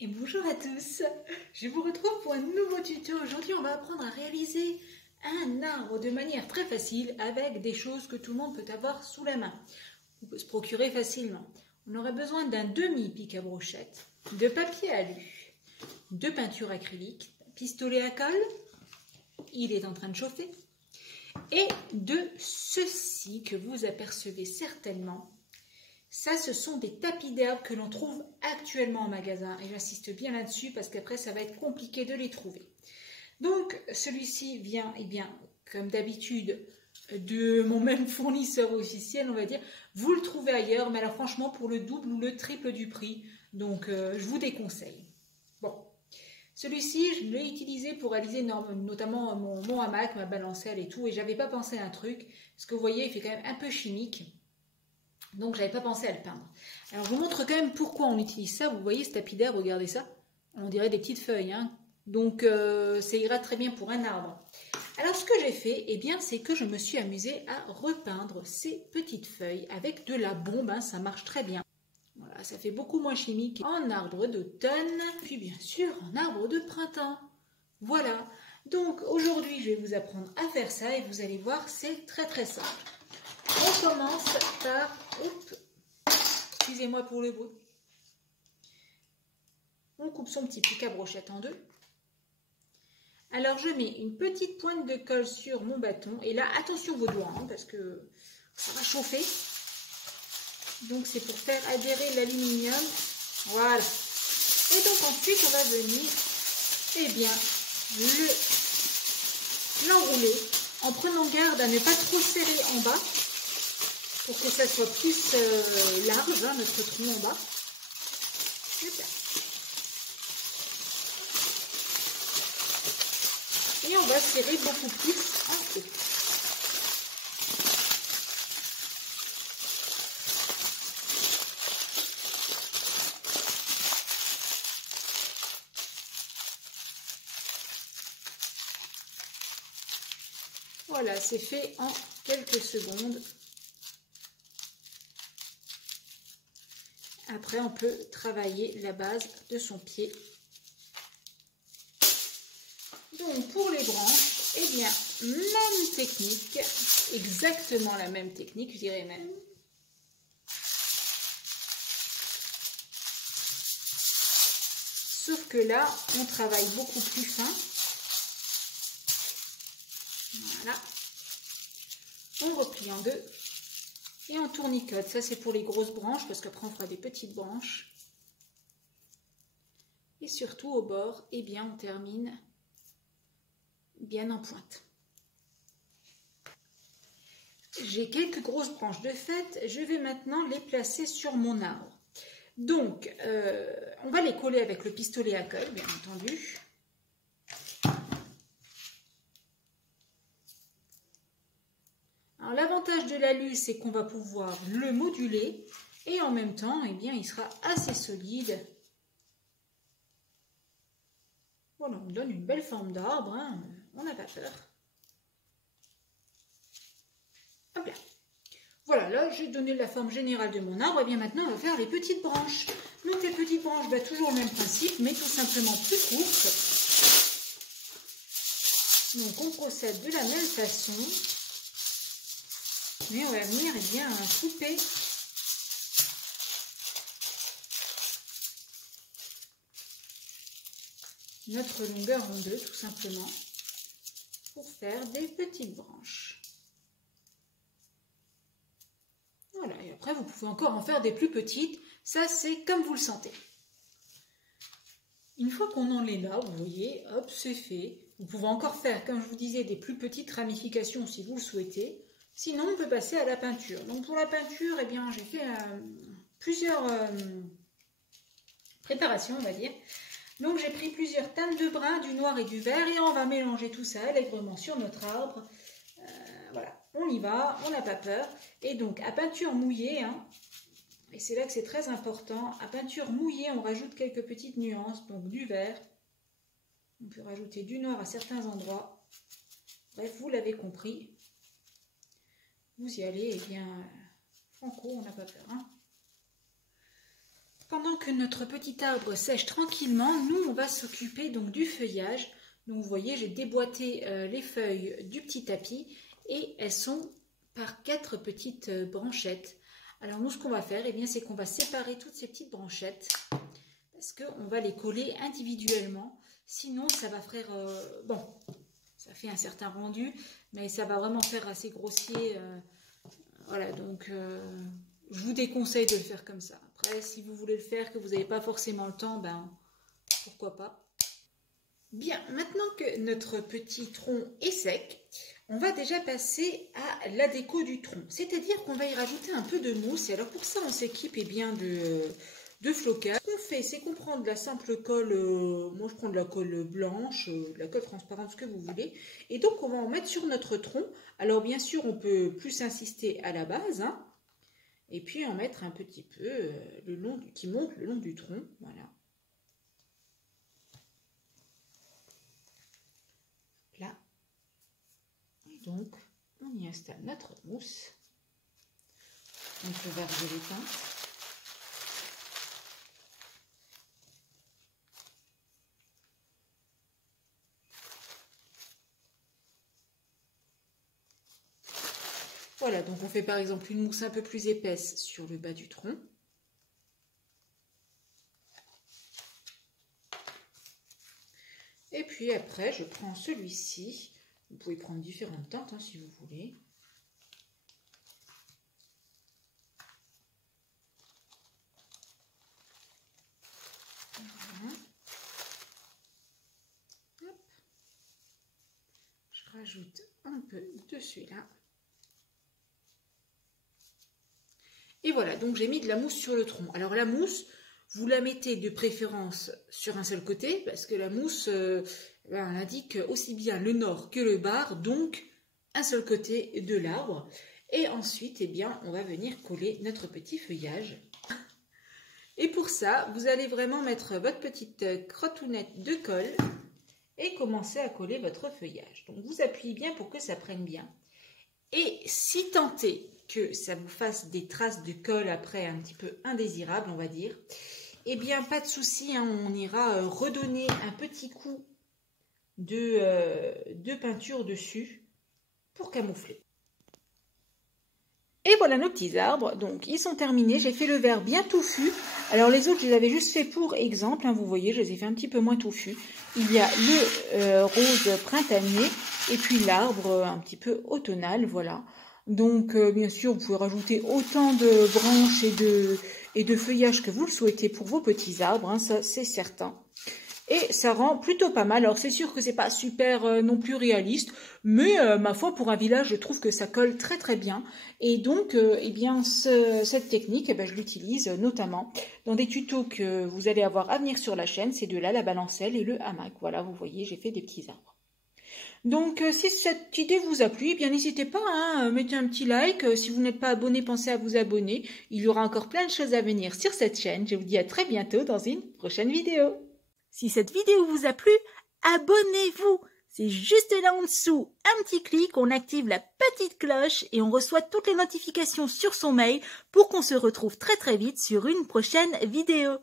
Et bonjour à tous, je vous retrouve pour un nouveau tuto. Aujourd'hui on va apprendre à réaliser un arbre de manière très facile avec des choses que tout le monde peut avoir sous la main. On peut se procurer facilement. On aura besoin d'un demi-pic à brochette, de papier alu, de peinture acrylique, pistolet à colle, il est en train de chauffer, et de ceci que vous apercevez certainement. Ça, ce sont des tapis d'herbe que l'on trouve actuellement en magasin. Et j'insiste bien là-dessus parce qu'après, ça va être compliqué de les trouver. Donc, celui-ci vient, comme d'habitude, de mon même fournisseur officiel, on va dire. Vous le trouvez ailleurs, mais alors franchement, pour le double ou le triple du prix. Donc, je vous déconseille. Bon, celui-ci, je l'ai utilisé pour réaliser notamment mon hamac, ma balancelle et tout. Et j'avais pas pensé à un truc, parce que vous voyez, il fait quand même un peu chimique. Donc, je n'avais pas pensé à le peindre. Alors, je vous montre quand même pourquoi on utilise ça. Vous voyez ce tapis d'herbe, regardez ça. On dirait des petites feuilles. Hein. Donc, ça ira très bien pour un arbre. Alors, ce que j'ai fait, eh bien, c'est que je me suis amusée à repeindre ces petites feuilles avec de la bombe. Hein, ça marche très bien. Voilà, ça fait beaucoup moins chimique en arbre d'automne, puis bien sûr en arbre de printemps. Voilà. Donc, aujourd'hui, je vais vous apprendre à faire ça et vous allez voir, c'est très très simple. On commence par, excusez-moi pour le bruit, on coupe son petit pic à brochette en deux. Alors je mets une petite pointe de colle sur mon bâton, et là attention vos doigts, hein, parce que ça va chauffer. Donc c'est pour faire adhérer l'aluminium, voilà. Et donc ensuite on va venir, eh bien, l'enrouler en prenant garde à ne pas trop serrer en bas, pour que ça soit plus large, hein, notre trou en bas. Super. Et on va serrer beaucoup plus en haut. Voilà, c'est fait en quelques secondes. Après, on peut travailler la base de son pied. Donc, pour les branches, eh bien, même technique, exactement la même technique, je dirais même. Sauf que là, on travaille beaucoup plus fin. Voilà. On replie en deux. Et on tournicote. Ça, c'est pour les grosses branches, parce qu'après, on fera des petites branches. Et surtout, au bord, eh bien, on termine bien en pointe. J'ai quelques grosses branches de fait. Je vais maintenant les placer sur mon arbre. Donc, on va les coller avec le pistolet à colle, bien entendu. Alors, l'avantage de l'alu, c'est qu'on va pouvoir le moduler et en même temps, eh bien, il sera assez solide. Voilà, on donne une belle forme d'arbre, hein, on n'a pas peur. Hop là. Voilà, là, j'ai donné la forme générale de mon arbre. Et bien maintenant, on va faire les petites branches. Donc, les petites branches, bah, toujours le même principe, mais tout simplement plus courtes. Donc, on procède de la même façon. Mais on va venir, eh bien, couper notre longueur en deux, tout simplement, pour faire des petites branches. Voilà, et après, vous pouvez encore en faire des plus petites. Ça, c'est comme vous le sentez. Une fois qu'on en est là, vous voyez, hop, c'est fait. Vous pouvez encore faire, comme je vous disais, des plus petites ramifications si vous le souhaitez. Sinon, on peut passer à la peinture. Donc, pour la peinture, eh bien, j'ai fait plusieurs préparations, on va dire. Donc, j'ai pris plusieurs teintes de brun, du noir et du vert, et on va mélanger tout ça allègrement sur notre arbre. Voilà, on y va, on n'a pas peur. Et donc, à peinture mouillée, hein, et c'est là que c'est très important, à peinture mouillée, on rajoute quelques petites nuances, donc du vert. On peut rajouter du noir à certains endroits. Bref, vous l'avez compris. Vous y allez, eh bien, franco, on n'a pas peur. Hein. Pendant que notre petit arbre sèche tranquillement, nous on va s'occuper donc du feuillage. Donc vous voyez, j'ai déboîté les feuilles du petit tapis et elles sont par 4 petites branchettes. Alors nous ce qu'on va faire, eh bien, c'est qu'on va séparer toutes ces petites branchettes parce qu'on va les coller individuellement. Sinon ça va faire, bon, ça fait un certain rendu, mais ça va vraiment faire assez grossier. Voilà, donc je vous déconseille de le faire comme ça. Après, si vous voulez le faire, que vous n'avez pas forcément le temps, ben pourquoi pas. Bien, maintenant que notre petit tronc est sec, on va déjà passer à la déco du tronc. C'est-à-dire qu'on va y rajouter un peu de mousse. Et alors pour ça, on s'équipe bien de flocage. Ce qu'on fait, c'est qu'on prend de la simple colle, moi je prends de la colle blanche, de la colle transparente, ce que vous voulez. Et donc on va en mettre sur notre tronc. Alors bien sûr, on peut plus insister à la base, hein, et puis en mettre un petit peu qui monte le long du tronc, voilà. Là. Et donc, on y installe notre mousse. Donc le verre de l'étain. Voilà, donc on fait par exemple une mousse un peu plus épaisse sur le bas du tronc. Et puis après, je prends celui-ci. Vous pouvez prendre différentes teintes hein, si vous voulez. Voilà. Hop. Je rajoute un peu de celui-là. Et voilà, donc j'ai mis de la mousse sur le tronc. Alors la mousse, vous la mettez de préférence sur un seul côté, parce que la mousse, on indique aussi bien le nord que le bas, donc un seul côté de l'arbre. Et ensuite, eh bien, on va venir coller notre petit feuillage. Et pour ça, vous allez vraiment mettre votre petite crotounette de colle et commencer à coller votre feuillage. Donc vous appuyez bien pour que ça prenne bien. Et si tant est que ça vous fasse des traces de colle après un petit peu indésirables, on va dire, eh bien pas de souci, hein, on ira redonner un petit coup de peinture dessus pour camoufler. Et voilà nos petits arbres, donc ils sont terminés, j'ai fait le vert bien touffu. Alors les autres je les avais juste fait pour exemple, hein, vous voyez je les ai fait un petit peu moins touffus. Il y a le rose printanier et puis l'arbre un petit peu automnal, voilà. Donc bien sûr vous pouvez rajouter autant de branches et de feuillage que vous le souhaitez pour vos petits arbres, hein, ça c'est certain. Et ça rend plutôt pas mal. Alors c'est sûr que c'est pas super non plus réaliste, mais ma foi pour un village je trouve que ça colle très très bien. Et donc eh bien cette technique, eh ben, je l'utilise notamment dans des tutos que vous allez avoir à venir sur la chaîne. C'est de là la balancelle et le hamac. Voilà, vous voyez, j'ai fait des petits arbres. Donc si cette idée vous a plu, eh bien n'hésitez pas, hein, mettez un petit like. Si vous n'êtes pas abonné, pensez à vous abonner. Il y aura encore plein de choses à venir sur cette chaîne. Je vous dis à très bientôt dans une prochaine vidéo. Si cette vidéo vous a plu, abonnez-vous. C'est juste là en dessous, un petit clic, on active la petite cloche et on reçoit toutes les notifications sur son mail pour qu'on se retrouve très très vite sur une prochaine vidéo.